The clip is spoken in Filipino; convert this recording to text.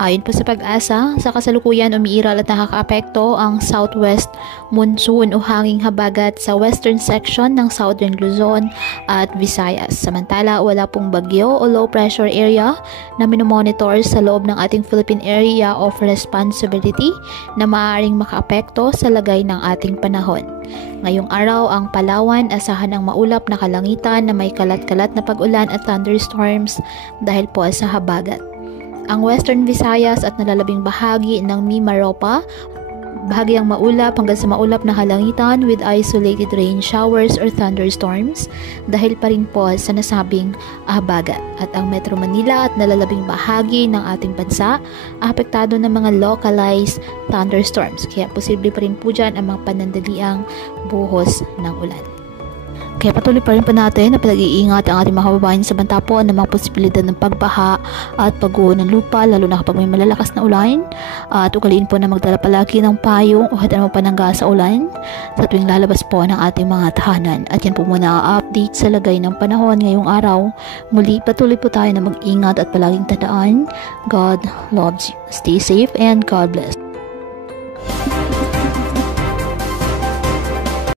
Ayon po sa Pag-asa, sa kasalukuyan umiiral at nakakaapekto ang southwest monsoon o hanging habagat sa western section ng Southern Luzon at Visayas. Samantala, wala pong bagyo o low pressure area na minomonitor sa loob ng ating Philippine Area of Responsibility na maaaring makaapekto sa lagay ng ating panahon. Ngayong araw, ang Palawan asahan ng maulap na kalangitan na may kalat-kalat na pag-ulan at thunderstorms dahil po sa habagat. Ang Western Visayas at nalalabing bahagi ng Mimaropa, bahagyang maulap hanggang sa maulap na kalangitan with isolated rain showers or thunderstorms dahil pa rin po sa nasabing habagat. At ang Metro Manila at nalalabing bahagi ng ating bansa, apektado ng mga localized thunderstorms. Kaya posible pa rin po dyan ang mga panandaliang buhos ng ulan. Kaya patuloy pa rin po natin na pag-iingat ang ating mga kababayan sa banta po ng mga posibilidad ng pagbaha at pagguho ng lupa, lalo na kapag may malalakas na ulan. At ugaliin po na magdala palagi ng payong o hatan mo panangga sa ulan sa tuwing lalabas po ng ating mga tahanan. At yan po muna update sa lagay ng panahon ngayong araw. Muli patuloy po tayo na mag-ingat at palaging tandaan, God loves you. Stay safe and God bless.